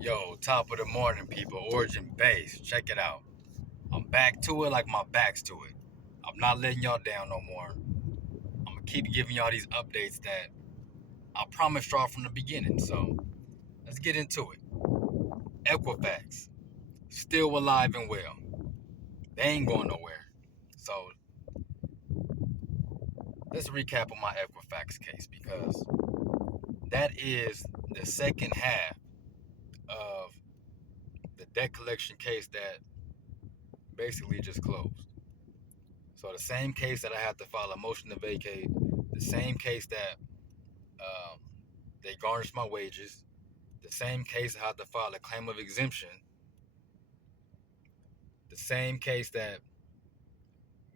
Yo, top of the morning, people. Origin Base. Check it out. I'm back to it like my back's to it. I'm not letting y'all down no more. I'm gonna keep giving y'all these updates that I promised y'all from the beginning. So let's get into it. Equifax, still alive and well. They ain't going nowhere. So let's recap on my Equifax case because that is the second half of the debt collection case that basically just closed. So the same case that I had to file a motion to vacate, the same case that um, they garnished my wages, the same case I had to file a claim of exemption, the same case that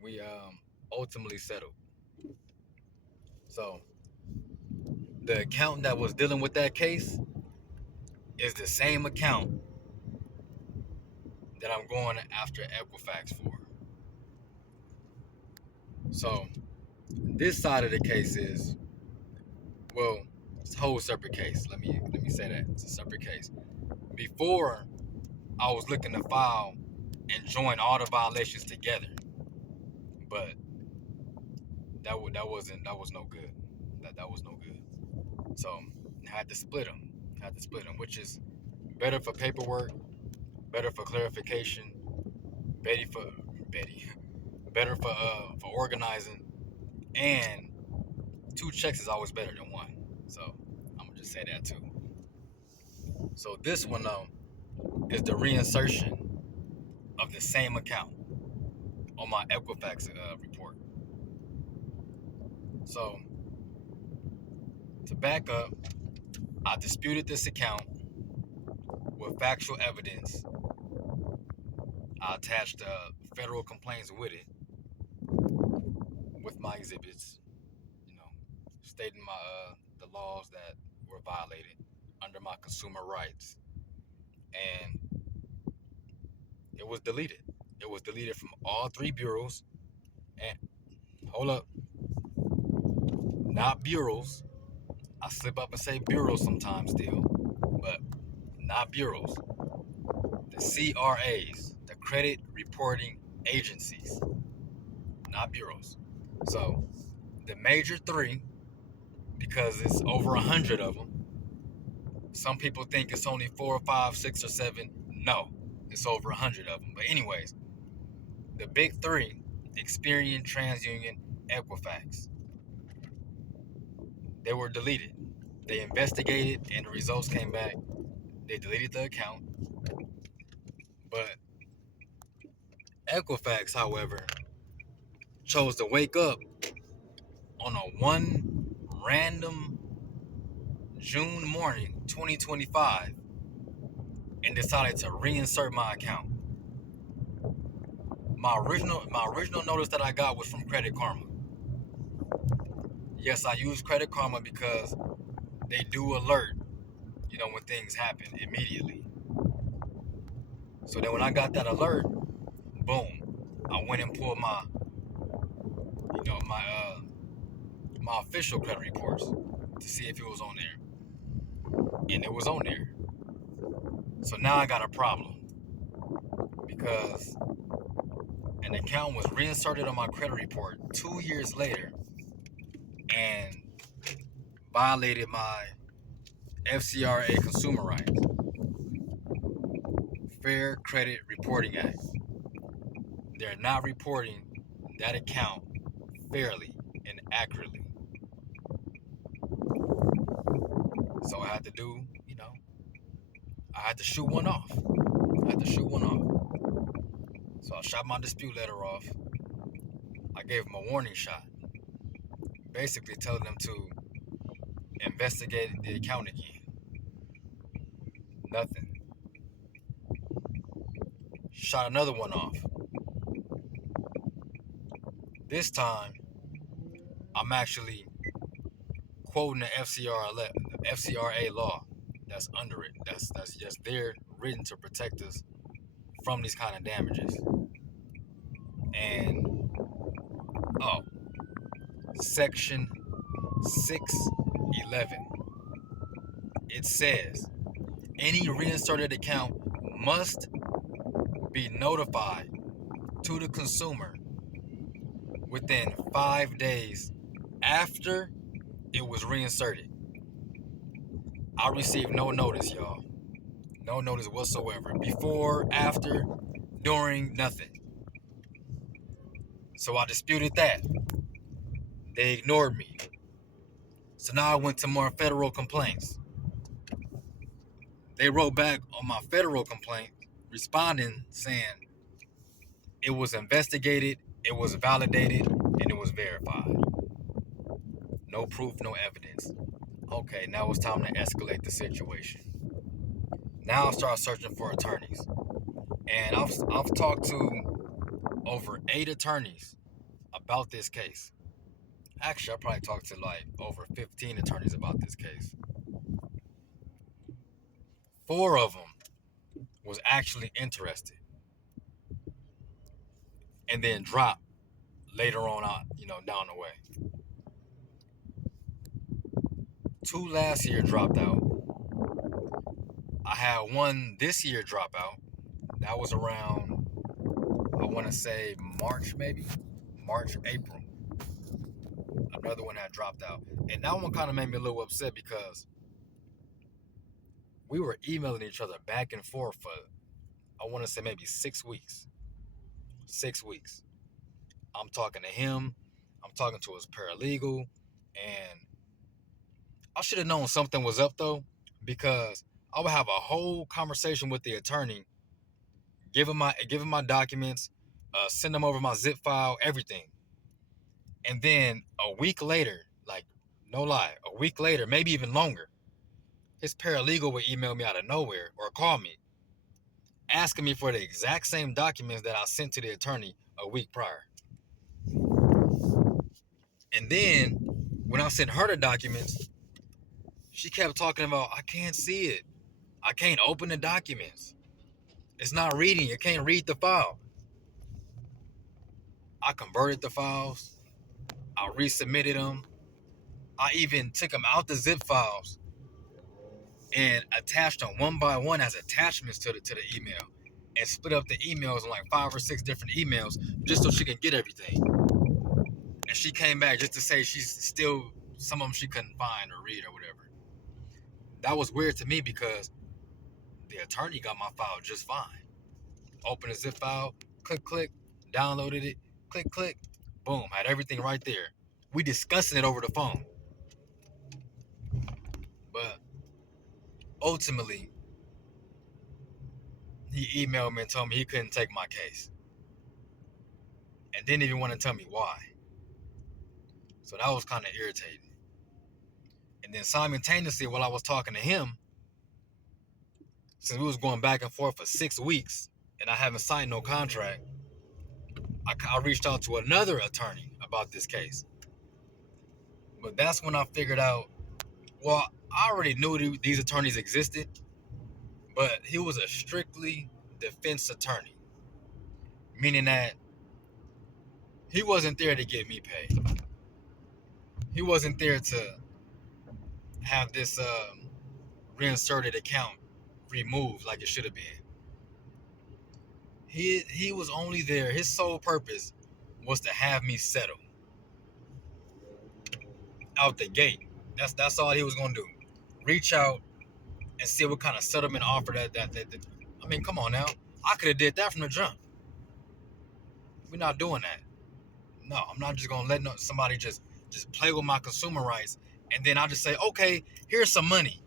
we ultimately settled. So the accountant that was dealing with that case is the same account that I'm going after Equifax for. So this side of the case is, well, it's a whole separate case. Let me say that it's a separate case. Before I was looking to file and join all the violations together, but that was no good. That was no good. So I had to split them. Which is better for paperwork, better for clarification, better for Betty, better for organizing, and two checks is always better than one. So I'm gonna just say that too. So this one is the reinsertion of the same account on my Equifax report. So to back up, I disputed this account with factual evidence. I attached federal complaints with it, with my exhibits, stating my the laws that were violated under my consumer rights, and it was deleted. It was deleted from all three bureaus. And hold up, not bureaus. I slip up and say bureaus sometimes still, but not bureaus. The CRAs, the credit reporting agencies, not bureaus. So the major three, because it's over 100 of them. Some people think it's only 4 or 5, 6 or 7. No, it's over 100 of them. But anyways, the big three: Experian, TransUnion, Equifax. They were deleted. They investigated, and the results came back. They deleted the account. But Equifax, however, chose to wake up on a one random June morning, 2025, and decided to reinsert my account. My original notice that I got was from Credit Karma. Yes, I use Credit Karma because they do alert, when things happen immediately. So then when I got that alert, boom, I went and pulled my, my official credit reports to see if it was on there, and it was on there. So now I got a problem because an account was reinserted on my credit report 2 years later and violated my FCRA consumer rights, Fair Credit Reporting Act. They're not reporting that account fairly and accurately. So I had to do, I had to shoot one off. So I shot my dispute letter off. I gave them a warning shot, basically telling them to investigate the account again. Nothing. Shot another one off. This time, I'm actually quoting the FCRA law that's under it. That's just there written to protect us from these kind of damages. And section 611, it says any reinserted account must be notified to the consumer within 5 days after it was reinserted. I received no notice, y'all. No notice whatsoever. Before, after, during, nothing. So I disputed that. They ignored me. So now I went to more federal complaints. They wrote back on my federal complaint, responding, saying it was investigated, it was validated, and it was verified. No proof, no evidence. Okay, now it's time to escalate the situation. Now I start searching for attorneys. And I've talked to over 8 attorneys about this case. Actually, I probably talked to like over 15 attorneys about this case. 4 of them was actually interested and then dropped later on out, down the way. 2 last year dropped out. I had 1 this year drop out. That was around, I want to say March, maybe March, April. Another one had dropped out, and that one kind of made me a little upset because we were emailing each other back and forth for, I want to say maybe 6 weeks. 6 weeks. I'm talking to him, I'm talking to his paralegal, and I should have known something was up though, because I would have a whole conversation with the attorney, give him my documents, send him over my zip file, everything. And then a week later, like no lie, a week later, maybe even longer, his paralegal would email me out of nowhere or call me, asking me for the exact same documents that I sent to the attorney a week prior. And then when I sent her the documents, she kept talking about, I can't see it. I can't open the documents. It's not reading. You can't read the file. I converted the files. I resubmitted them. I even took them out the zip files and attached them one by one as attachments to the email, and split up the emails in like 5 or 6 different emails just so she can get everything. And she came back just to say she's still, some of them she couldn't find or read or whatever. That was weird to me because the attorney got my file just fine. Opened a zip file, click, downloaded it, click, boom, had everything right there. We discussing it over the phone. But ultimately, he emailed me and told me he couldn't take my case. And didn't even want to tell me why. So that was kind of irritating. And then simultaneously, while I was talking to him, since we was going back and forth for 6 weeks and I haven't signed no contract, I reached out to another attorney about this case. But that's when I figured out, well, I already knew these attorneys existed, but he was a strictly defense attorney, meaning that he wasn't there to get me paid. He wasn't there to have this reinserted account removed like it should have been. He was only there, his sole purpose was to have me settle out the gate. That's all he was gonna do. Reach out and see what kind of settlement offer that. I mean, come on now. I could have did that from the jump. We're not doing that. No, I'm not just gonna let somebody just play with my consumer rights and then I'll just say, okay, here's some money.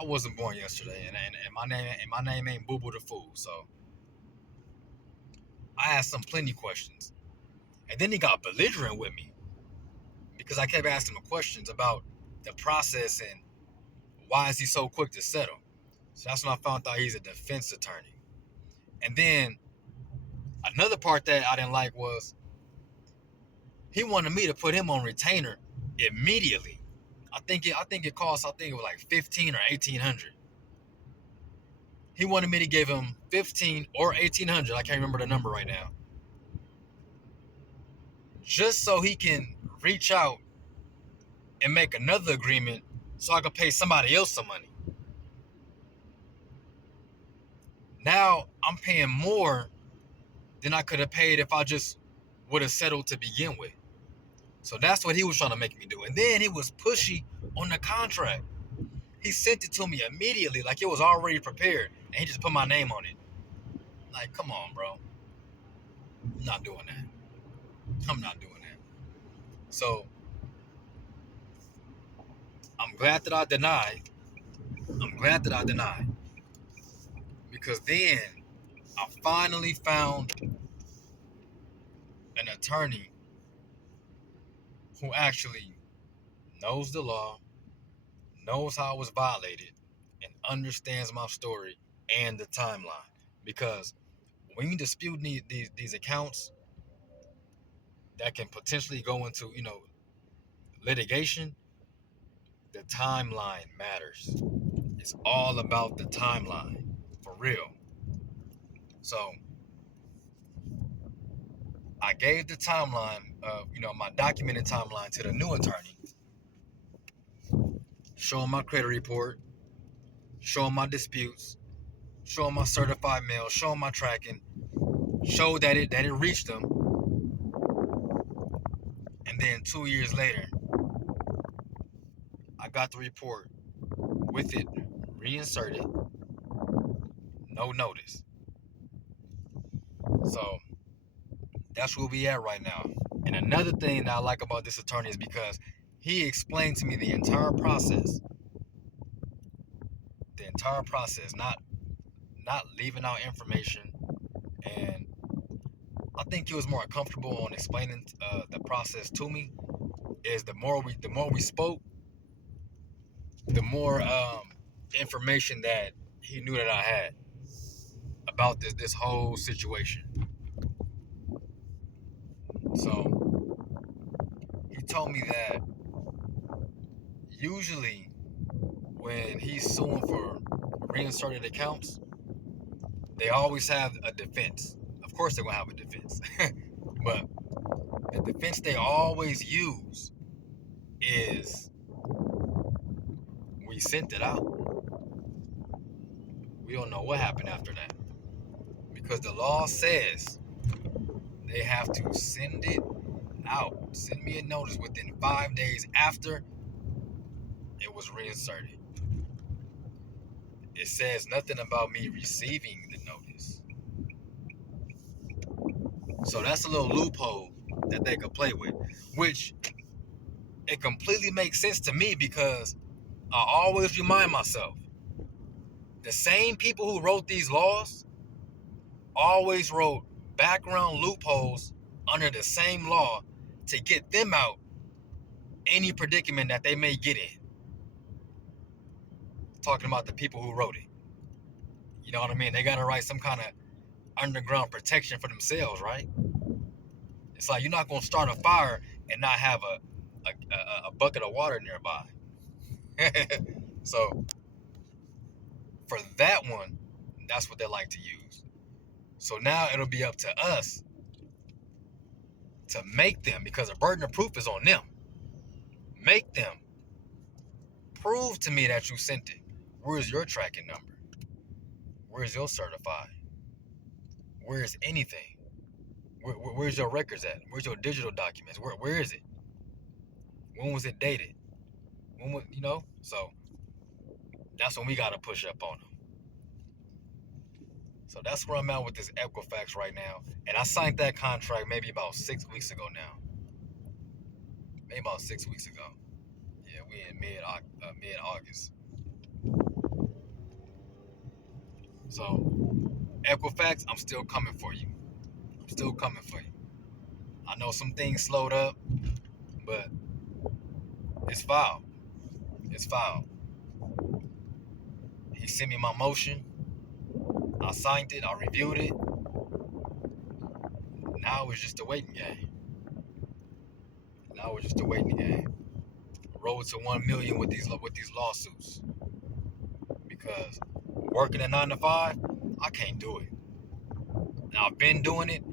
I wasn't born yesterday, and my name ain't Boo Boo the Fool, so I asked him plenty questions. And then he got belligerent with me because I kept asking him questions about the process and why is he so quick to settle. So that's when I found out he's a defense attorney. And then another part that I didn't like was he wanted me to put him on retainer immediately. I think it cost, it was like $1,500 or $1,800. He wanted me to give him $1,500 or $1,800. I can't remember the number right now. Just so he can reach out and make another agreement so I could pay somebody else some money. Now I'm paying more than I could have paid if I just would have settled to begin with. So that's what he was trying to make me do. And then he was pushy on the contract. He sent it to me immediately, like it was already prepared, and he just put my name on it. Like, come on, bro. I'm not doing that. I'm not doing that. So I'm glad that I denied. Because then I finally found an attorney who actually knows the law, knows how it was violated, and understands my story and the timeline. Because when you dispute these accounts that can potentially go into, litigation, the timeline matters. It's all about the timeline, for real. So I gave the timeline, my documented timeline to the new attorney, show him my credit report, show him my disputes, show him my certified mail, show him my tracking, show that it reached them. And then 2 years later, I got the report with it reinserted, no notice. So that's where we at right now. And another thing that I like about this attorney is because he explained to me the entire process. Not leaving out information. And I think he was more comfortable on explaining the process to me. Is the more we spoke, the more information that he knew that I had about this whole situation. So he told me that usually when he's suing for reinserted accounts, they always have a defense. Of course they're gonna have a defense. But the defense they always use is, we sent it out. We don't know what happened after that. Because the law says they have to send it out. Send me a notice within 5 days after it was reinserted. It says nothing about me receiving the notice. So that's a little loophole that they could play with, which it completely makes sense to me because I always remind myself, the same people who wrote these laws always wrote background loopholes under the same law to get them out any predicament that they may get in. Talking about the people who wrote it. You know what I mean? They got to write some kind of underground protection for themselves, right? It's like you're not going to start a fire and not have a bucket of water nearby. So for that one, that's what they like to use. So now it'll be up to us to make them, because the burden of proof is on them. Make them prove to me that you sent it. Where's your tracking number? Where's your certified? Where's anything? Where's your records at? Where's your digital documents? Where is it? When was it dated? When was, So that's when we got to push up on them. So that's where I'm at with this Equifax right now. And I signed that contract maybe about 6 weeks ago now. Maybe about 6 weeks ago. Yeah, we in mid-August. So Equifax, I'm still coming for you. I know some things slowed up, but it's filed. He sent me my motion. I signed it. I reviewed it. Now it's just a waiting game. Road to 1 million with these lawsuits. Because working a 9 to 5, I can't do it. Now I've been doing it,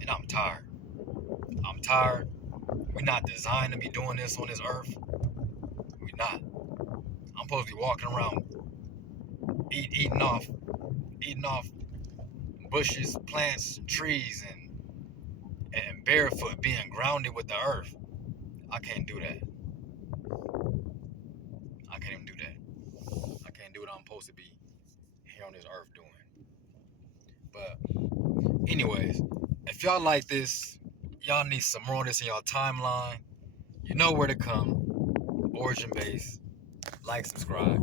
and I'm tired. We're not designed to be doing this on this earth. We're not. supposed to be walking around eating off bushes, plants, trees, and barefoot, being grounded with the earth. I can't do that. I can't even do that. I can't do what I'm supposed to be here on this earth doing. But anyways, if y'all like this, y'all need some more of this in y'all timeline, you know where to come. Origin Base. Like, subscribe.